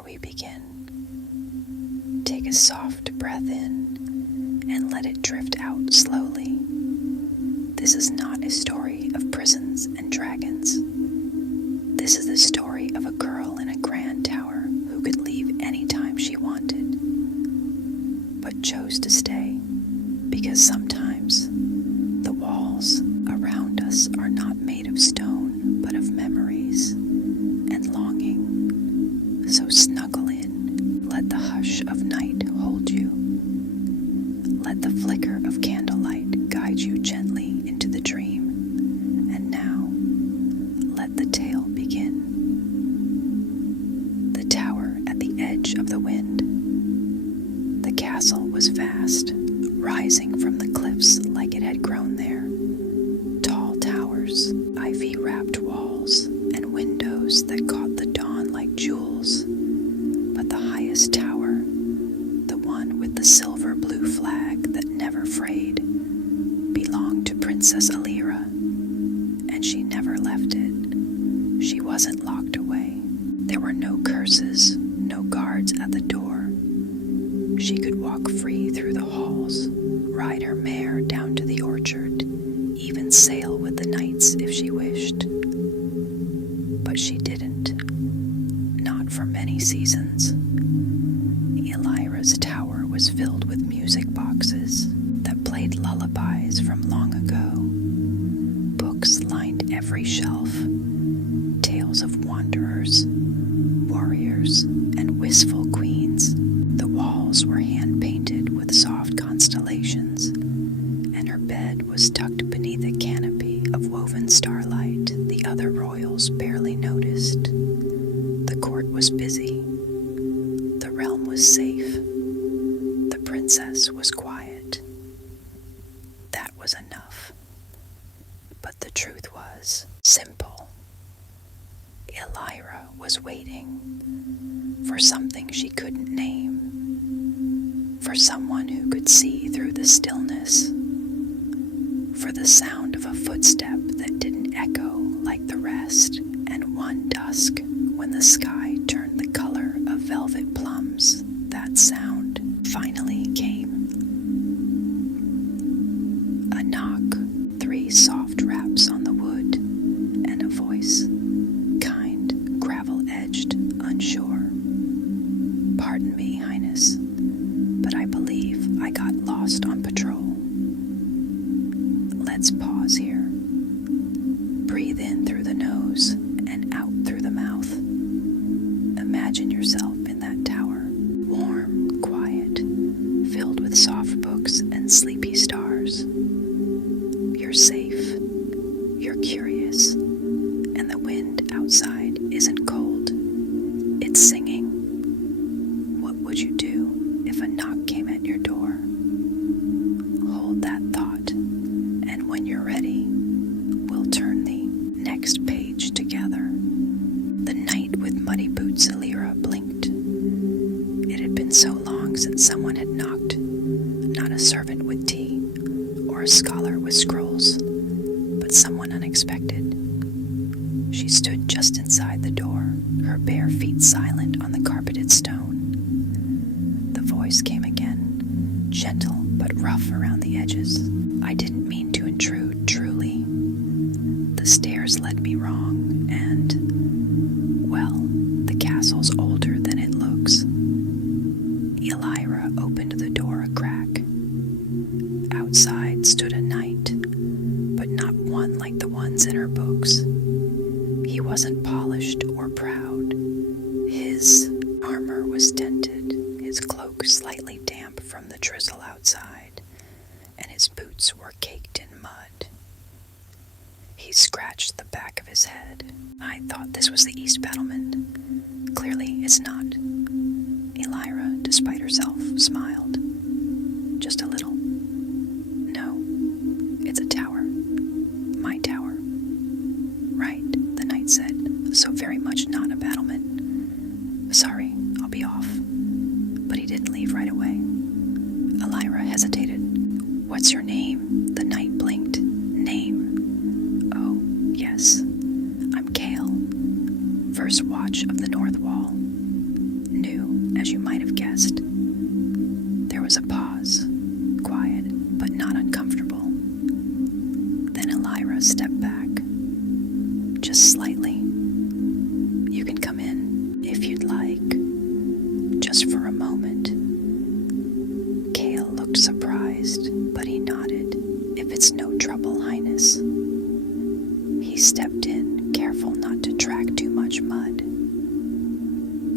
before we begin, take a soft breath in and let it drift out slowly. This is not a story of prisons and dragons. This is the story of a girl in a grand tower who could leave any time she wanted, but chose to stay because sometimes the walls around us are not made of stone, but of memories and longing. So snuggle in, let the hush of night hold you. Let the flicker of candlelight guide you gently into the dream. And now, let the tale begin. The tower at the edge of the wind. The castle was vast, rising from the cliffs like it had grown there. Tall towers, ivy-wrapped walls, and windows that caught the dawn like jewels. But the highest tower, the one with the silver-blue flag that never frayed, belonged to Princess Elyra, and she never left it. She wasn't locked away. There were no curses, no guards at the door. She could walk free through the halls, ride her mare down to the orchard, even sail with the knights if she wished. But she didn't. Not for many seasons. Elyra's tower was filled with music boxes that played lullabies from long ago. Books lined every shelf. Tales of wanderers, warriors, and wistful queens. The walls were hand-painted with soft constellations, and her bed was tucked beneath a canopy of woven starlight the other royals barely noticed. The court was busy. The realm was safe. The princess was quiet. That was enough. But the truth was simple. Elyra was waiting for something she couldn't name, for someone who could see through the stillness, for the sound of a footstep that didn't echo like the rest, and one dusk when the sky turned the color of velvet plums, that sound finally came. A knock, 3 soft raps on the wood, and a voice, kind, gravel-edged, unsure. Pardon me, Highness, but I believe I got lost on patrol. Let's pause here. Breathe in through the nose and out through the mouth. Imagine yourself in that tower, warm, quiet, filled with soft books and sleepy stars. You're safe, you're curious, and the wind outside isn't cold. It's singing. What would you do if a knock came at your door? Hold that thought, and when you're ready, we'll turn the next page together. The night with muddy boots Elyra blinked. It had been so long since someone had knocked, not a servant with tea, or a scholar with scrolls, but someone unexpected. She stood just inside the door, her bare feet silent on the carpeted stone. The voice came again, gentle but rough around the edges. I didn't mean to intrude, truly. The stairs led me wrong, and, well, the castle's older than it looks. Elyra opened the door a crack. Outside stood a knight, but not one like the ones in her books. He wasn't polished or proud. His armor was dented, his cloak slightly damp from the drizzle outside, and his boots were caked in mud. He scratched the back of his head. I thought this was the East Battlement. Clearly it's not. Elyra, despite herself, smiled. Just a little. No, it's a tower. My tower. Right, the knight said, so very much not a battlement. Sorry, I'll be off. But he didn't leave right away. Elyra hesitated. What's your name? The knight blinked. Name? Oh, yes. I'm Kale. First watch of the North Wall. asked. There was a pause, quiet but not uncomfortable. Then Elyra stepped back, just slightly. You can come in if you'd like, just for a moment. Cale looked surprised, but he nodded. If it's no trouble, Highness. He stepped in, careful not to track too much mud.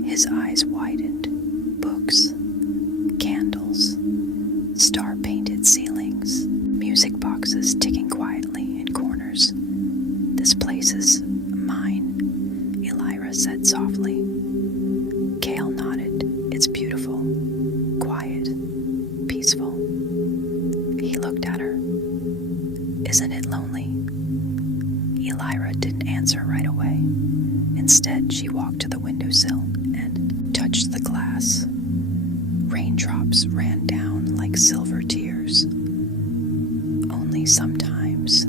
His eyes widened. Books, candles, star-painted ceilings, music boxes ticking quietly in corners. This place is mine, Elyra said softly. Cale nodded. It's beautiful, quiet, peaceful. He looked at her. Isn't it lonely? Elyra didn't answer right away. Instead, she walked to the windowsill and touched the glass. Raindrops ran down like silver tears. Only sometimes.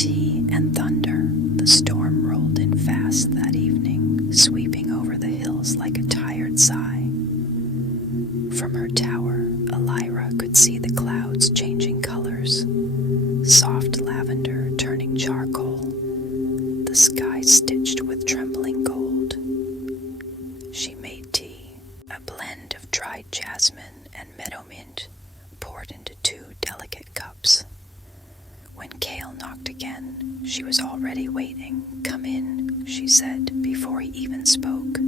Tea and thunder. The storm rolled in fast that evening, sweeping over the hills like a tired sigh. From her tower, Elyra could see the clouds changing colors. Soft lavender turning charcoal. The sky stitched with trembling gold. She made tea, a blend of dried jasmine and meadowmint, poured into 2 delicate cups. When Cale knocked again, she was already waiting. Come in, she said, before he even spoke.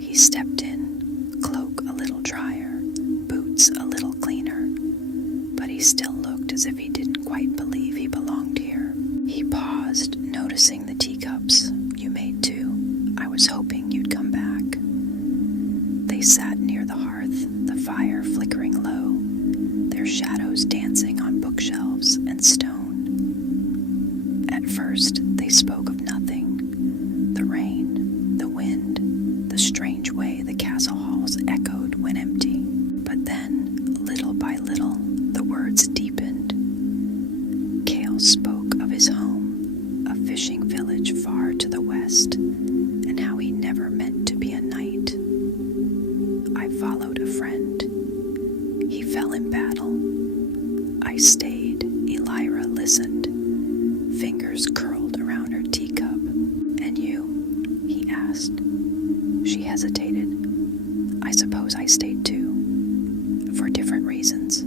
He stepped in, cloak a little drier, boots a little cleaner, but he still looked as if he didn't quite believe he belonged here. He paused, noticing the teacups. You made 2. I was hoping you'd come back. They sat near the hearth, the fire flickering low, their shadows dancing on bookshelves and stone. At first, they spoke of nothing. The rain, the wind, the strange way the castle halls echoed when empty. But then, little by little, the words deepened. Cale spoke of his home, a fishing village far to the west, and how he never meant to be a knight. I followed a friend. He fell in battle. I stayed. Elyra listened, fingers curled around her teacup. And you? He asked. She hesitated. I suppose I stayed too, for different reasons.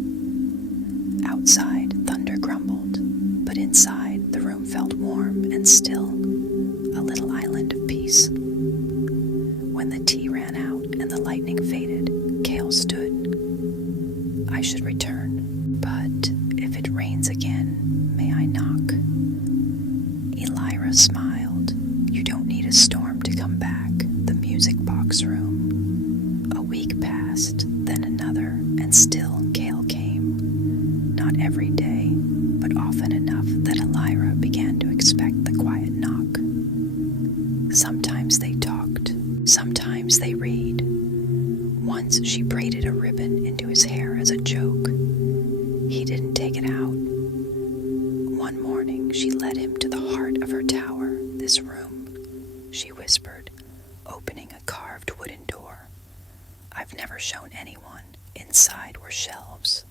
Outside, thunder grumbled, but inside, the room felt warm and still, a little island of peace. When the tea ran out and the lightning faded, Cale stood. I should return, but if it rains again, may I knock? Elyra smiled. You don't need a storm to come back. The music box room. A week passed, then another, and still Cale came. Not every day, but often enough that Elyra began to expect the quiet knock. Sometimes they talked, sometimes they read. Once she braided a ribbon into his hair as a joke. He didn't take it out. One morning, she led him to the heart of her tower, this room, she whispered, opening a carved wooden door. I've never shown anyone. Inside were shelves,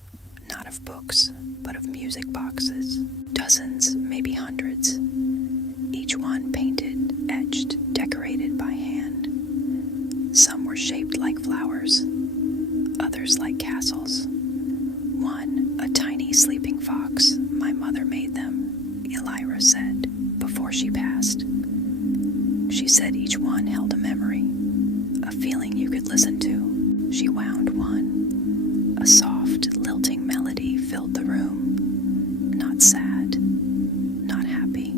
not of books, but of music boxes. Dozens, maybe hundreds. Each one painted, etched, decorated by hand. Some were shaped like flowers, others like castles. One, a tiny sleeping fox. My mother made them, Elyra said, before she passed. She said each one held a memory, a feeling you could listen to. She wound one. A soft, lilting melody filled the room. Not sad, not happy.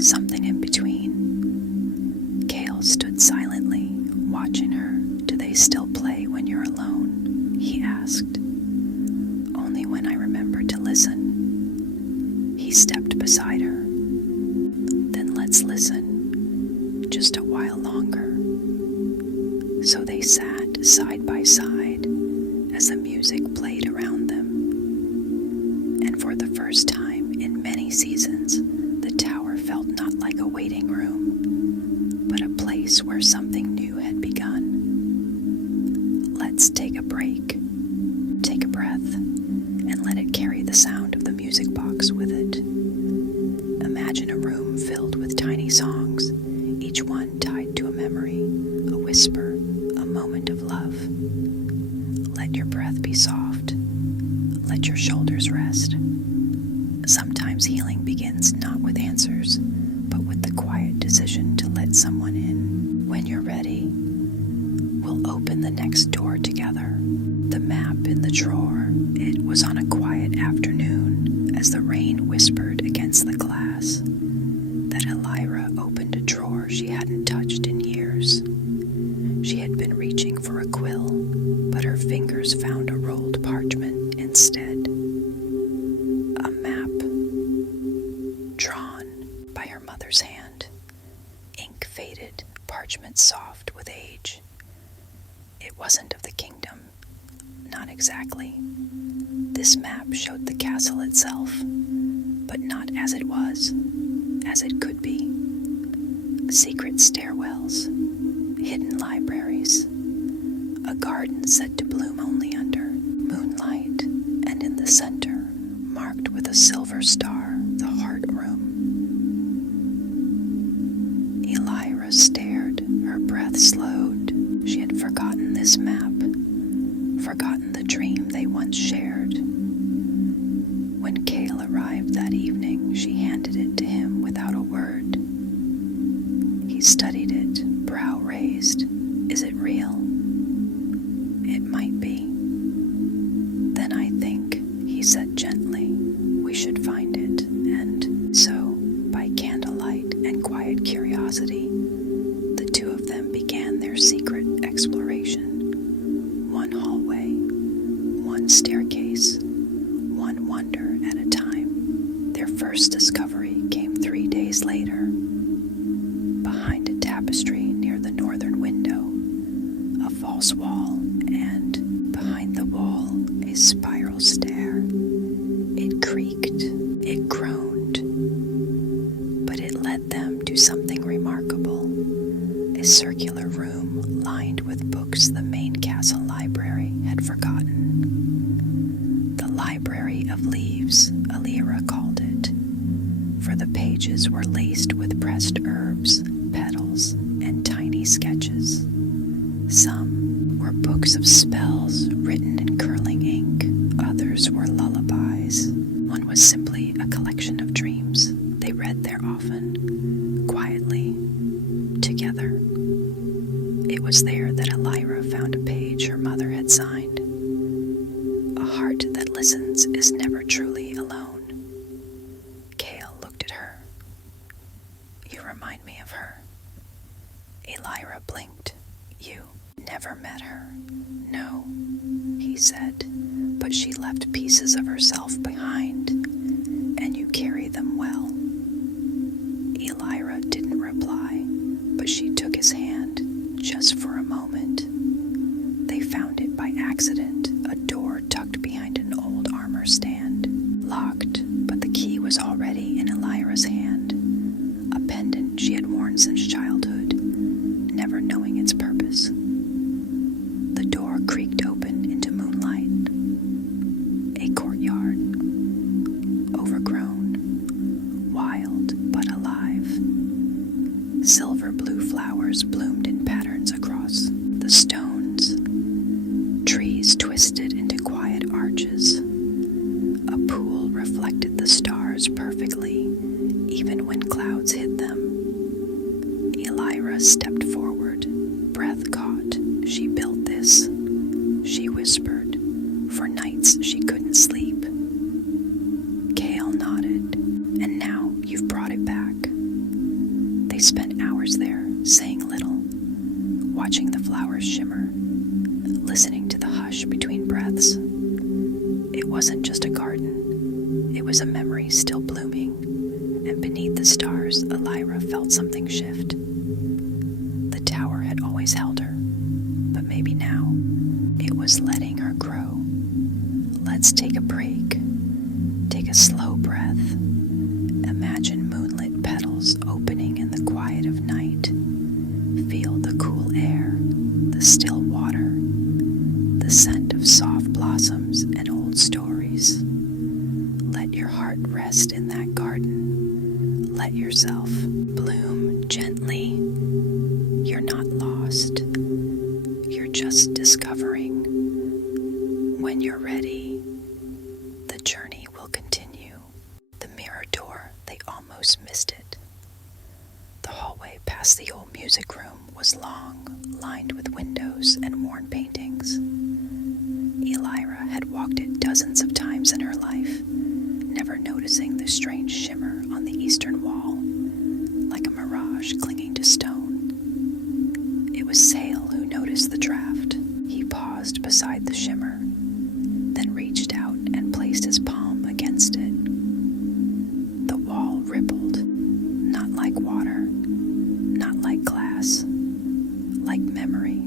Something in between. Cale stood silently, watching her. Do they still play when you're alone? He asked. Only when I remember to listen. He stepped beside her. Then let's listen, just a while longer. So they sat side by side as the music played around them. And for the first time in many seasons, the tower felt not like a waiting room, but a place where something new had begun. Let's take a break. Take a breath and let it carry the sound of the music box with it. Imagine a room filled with tiny songs, each one tied to a memory, a whisper, a moment of love. Let your breath be soft. Let your shoulders rest. Sometimes healing begins not with answers, but with the quiet decision to let someone in. When you're ready, we'll open the next door together. The map in the drawer. It was on a quiet afternoon as the rain whispered against the glass that Elyra opened a drawer she hadn't touched in years. She had been reaching for a quill, but her fingers found a rolled parchment instead. A map, drawn by her mother's hand, ink faded, parchment soft with age. It wasn't of the kingdom, not exactly. This map showed the castle itself, but not as it was, as it could be. Secret stairwells, hidden libraries, a garden said to bloom only under moonlight, and in the center, marked with a silver star, the heart room. Elyra stared, her breath slowed. She had forgotten this map, forgotten the dream they once shared. When Cale arrived that evening, she handed it to him without a word. He studied it, brow raised. Is it real? It might be. Then I think, he said gently, we should find it. And so, by candlelight and quiet curiosity, the two of them began their secret exploration. One hallway, one staircase, one wonder at a time. Their first discovery came 3 days later. Behind a tapestry near the northern window, a false wall, and behind the wall, a spiral stair. It creaked, it groaned, but it led them to something remarkable. A circular room lined with books the main castle library had forgotten. The Library of Leaves, Elyra called it, for the pages were laced with pressed herbs, petals, and tiny sketches. Some were books of spells written in curling ink. Others were lullabies. One was simply a collection of dreams. They read there often, quietly, together. It was there that Elyra found a page her mother had signed. A heart that listens is never truly alone. Cale looked at her. You remind me of her. Elyra blinked. You never met her. No, he said, but she left pieces of herself behind, and you carry them well. Elyra didn't reply, but she took his hand, just for a moment. They found it by accident, a door tucked behind an old armor stand, locked, but the key was already in Elyra's hand, a pendant she had worn since childhood, never knowing its purpose. The door creaked open into moonlight. A courtyard, overgrown, wild but alive. Silver blue flowers bloomed in patterns across the stones. Trees twisted into quiet arches. A pool reflected the stars perfectly, even when clouds hid them. Elyra stepped forward, breath caught. She built this, she whispered, for nights she couldn't sleep. Cale nodded, and now you've brought it back. They spent hours there, saying little, watching the flowers shimmer, listening to the hush between breaths. It wasn't just a garden, it was a memory still blooming, and beneath the stars, Elyra felt something shift. The tower had always held her, but maybe now it was letting her grow. Let's take a break. Take a slow breath. Imagine moonlit petals opening in the quiet of night. Feel the cool air, the still water. the scent of soft blossoms and old stories. Let your heart rest in that garden. Let yourself bloom gently. You're not lost. You're just discovering. When you're ready, the journey will continue. The mirror door, they almost missed it. The hallway past the old music room was long, lined with windows and worn paintings. Elyra had walked it dozens of times in her life, never noticing the strange shimmer on the eastern wall, like a mirage clinging to stone. It was Sale who noticed the draft. He paused beside the shimmer, then reached out and placed his palm against it. The wall rippled, not like water, not like glass, like memory.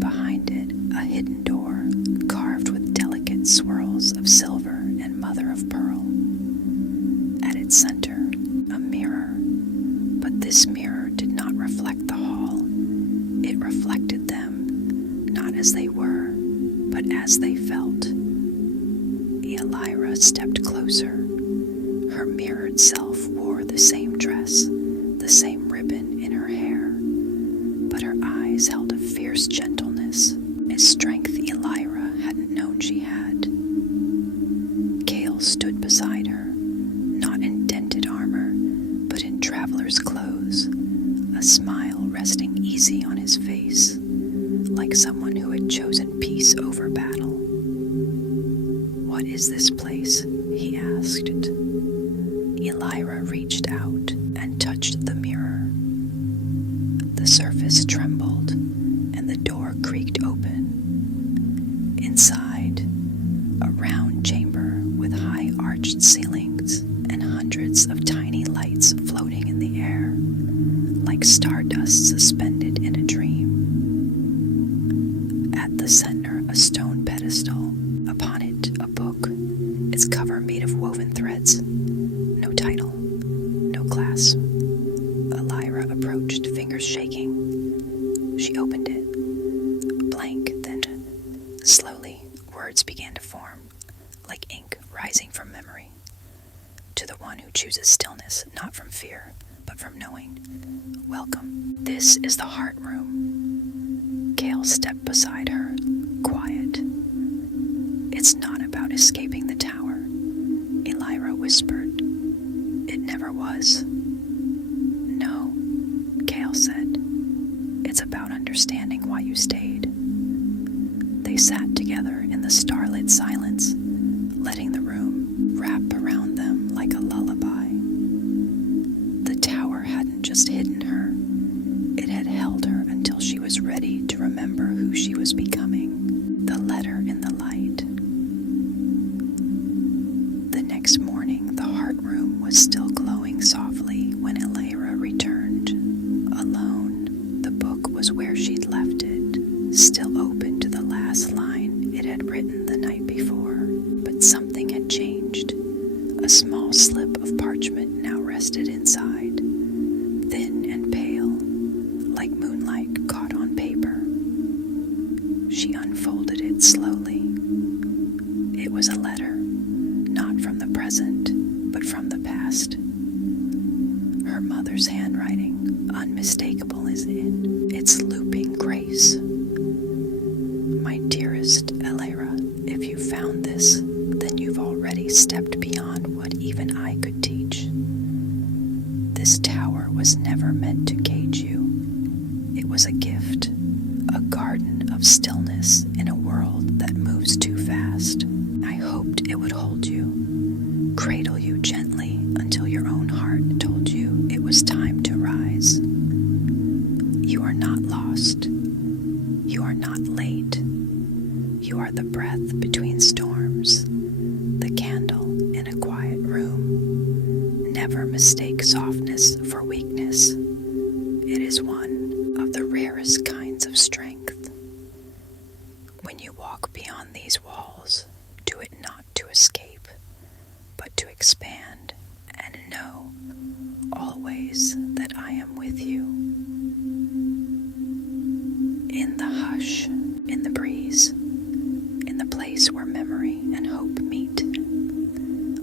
Behind it, a hidden door, carved with delicate swirls of silver and mother of pearl. At its center, a mirror, but this mirror did not reflect the hall. It reflected them, not as they were, but as they felt. Elyra stepped closer. Her mirrored self wore the same dress, the same ribbon in her hair, but her eyes held a fierce gentleness, a strength Elyra hadn't known she had. Cale stood beside her, not in dented armor, but in traveler's clothes, a smile resting easy on his face, like someone who had chosen peace over battle. "What is this place?" he asked. Elyra reached out and touched the mirror. The surface trembled, and the door creaked open. Inside, a round chamber with high arched ceilings and hundreds of tiny lights floating in the air, like stardust suspended in a dream. At the center, a stone pedestal. Upon it, a book, its cover made of woven threads. No title, no clasp. Elyra approached, fingers shaking. She opened it. Blank, then slowly, words began to form, like ink rising from memory. To the one who chooses stillness, not from fear, but from knowing. Welcome. This is the heart room. Cale stepped beside her, quiet. It's not about escaping the tower, Elyra whispered. It never was. No, Cale said. It's about understanding why you stayed. They sat together in the starlit silence, letting the room wrap around them like a lullaby. The tower hadn't just hidden her. It had held her until she was ready to remember who she was becoming. The letter in the light. The next morning, the heart room was still glowing softly when Elyra returned. Alone, the book was where she'd left it, still open to the last line it had written the night before. But something had changed. A small slip of parchment now rested inside, thin and pale, like moonlight caught on paper. She unfolded it slowly. It was a letter, not from the present, but from the past. Her mother's handwriting, unmistakable as in its looping grace. My dearest Elyra, if you found this, then you've already stepped beyond what even I could teach. This tower was never meant to cage you. It was a gift, a garden of stillness in a world that moves too fast. I hoped it would hold you, cradle you gently until your own heart told you it was time to rise. You are not lost. You are not late. You are the breath between storms, the candle in a quiet room. Never mistake softness for weakness. It is one of the rarest kinds of strength. When you walk beyond these walls, do it not to escape, but to expand and know always that I am with you. In the hush, in the breeze, in the place where memory and hope meet.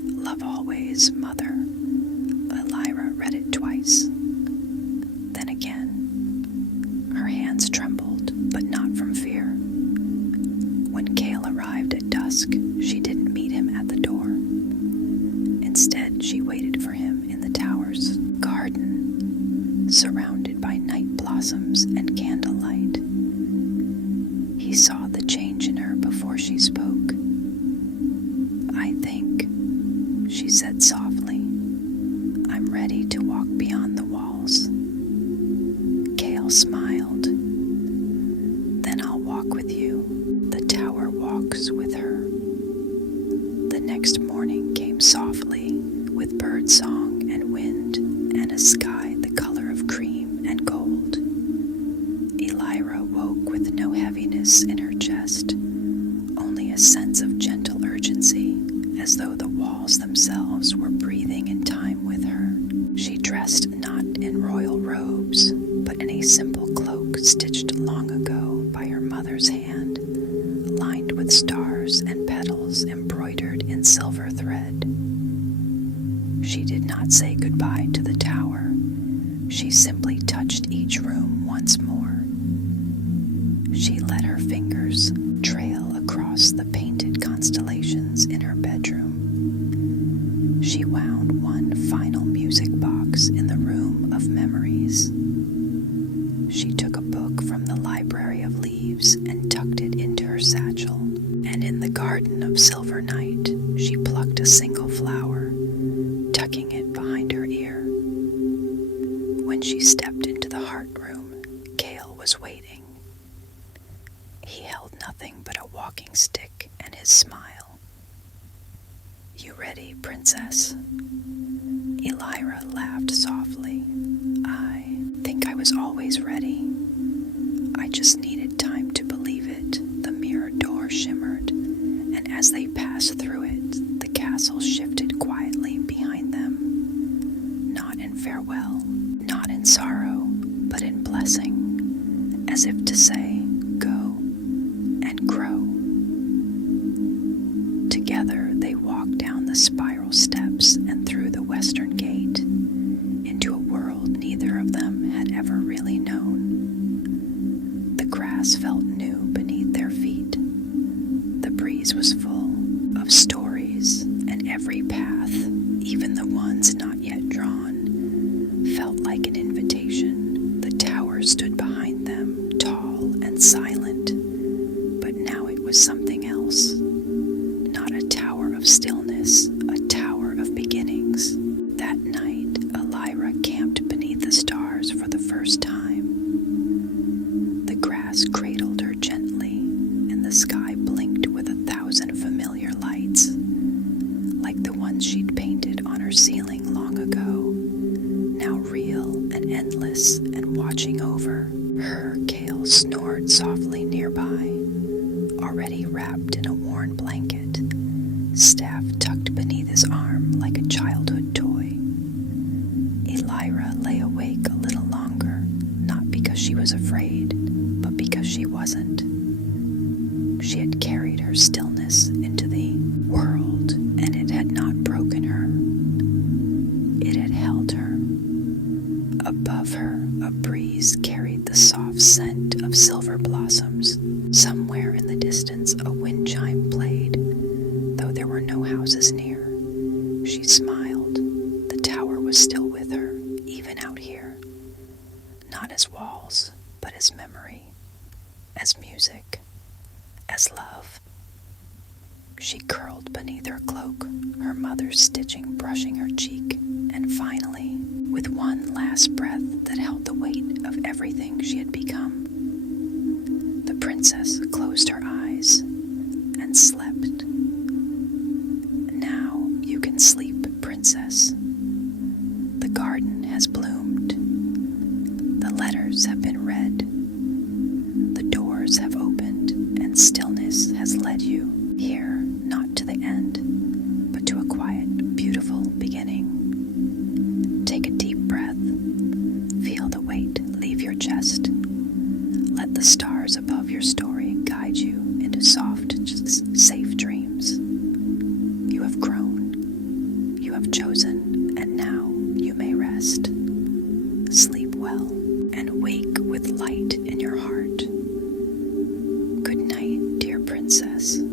Love always, Mother. Elyra read it twice. Then again. Her hands trembled, but not from fear. When Cale arrived at dusk, she didn't meet him at the door. Instead, she waited for him in the tower's garden, surrounded by night blossoms and candlelight. He saw the change in her before she spoke. "I think," she said softly, "I'm ready to walk beyond the walls." Cale smiled. "Then I'll walk with you." The tower walks with her. The next morning came softly, with bird song and wind, and a sky the color of cream and gold. Elyra woke with no heaviness in her chest, only a sense of gentle urgency, as though the walls themselves were breathing in time with her. She dressed not in royal robes, but in a simple cloak stitched long ago by her mother's hand, lined with stars and petals embroidered in silver thread. She did not say goodbye to the tower. She simply touched each room once more. She let her fingers trail across the painted constellations in her bedroom. She wound one final music box in the room of memories. She took a book from the library of leaves and tucked it into her satchel, and in the garden of silver night, she plucked a single flower, tucking it behind her ear. When she stepped into the heart room, Cale was waiting. He held nothing but a walking stick and his smile. "You ready, Princess?" Elyra laughed softly. "I think I was always ready. I just needed time to believe it." The mirror door shimmered, and as they passed through it, the castle shifted quietly behind them. Not in farewell, not in sorrow, but in blessing, as if to say, "Go and grow." Together they walked down the spiral steps and through the western gate, into a world neither of them had ever really known. The grass felt new beneath their feet. The breeze was full of stories, and every path, even the ones not yet drawn, felt like an invitation. The tower stood behind them, tall and silent, but now it was something else. Not a tower of stillness, a tower of beginnings. That night, Elyra camped beneath the stars for the first time. The grass cradled her gently, and the sky blinked with 1,000 familiar lights, like the ones she'd painted on her ceiling long ago, now real and endless and watching over her. Cale snored softly nearby, already wrapped in a worn blanket, staff tucked beneath his arm like a childhood toy. Elyra lay awake a little longer, not because she was afraid, but because she wasn't. She had carried her stillness into the world, and it had not broken her. It had held her. Above her, a breeze carried the soft scent of silver blossoms. Somewhere in the distance, a wind chime played, though there were no houses near. She smiled. The tower was still with her, even out here. Not as walls, but as memory, as music, as love. She curled beneath her cloak, her mother's stitching brushing her cheek, and finally, with one last breath that held the weight of everything she had become, the princess closed her eyes and slept. "Now you can sleep, Princess. The garden has bloomed. The letters have been read. The doors have opened, and stillness has led you here, not to the end, but to a quiet, beautiful beginning. Take a deep breath. Feel the weight leave your chest. Let the stars above your story guide guide you into soft, safe dreams. You have grown, you have chosen, and now you may rest. Sleep well and wake with light in your heart. Good night, dear princess.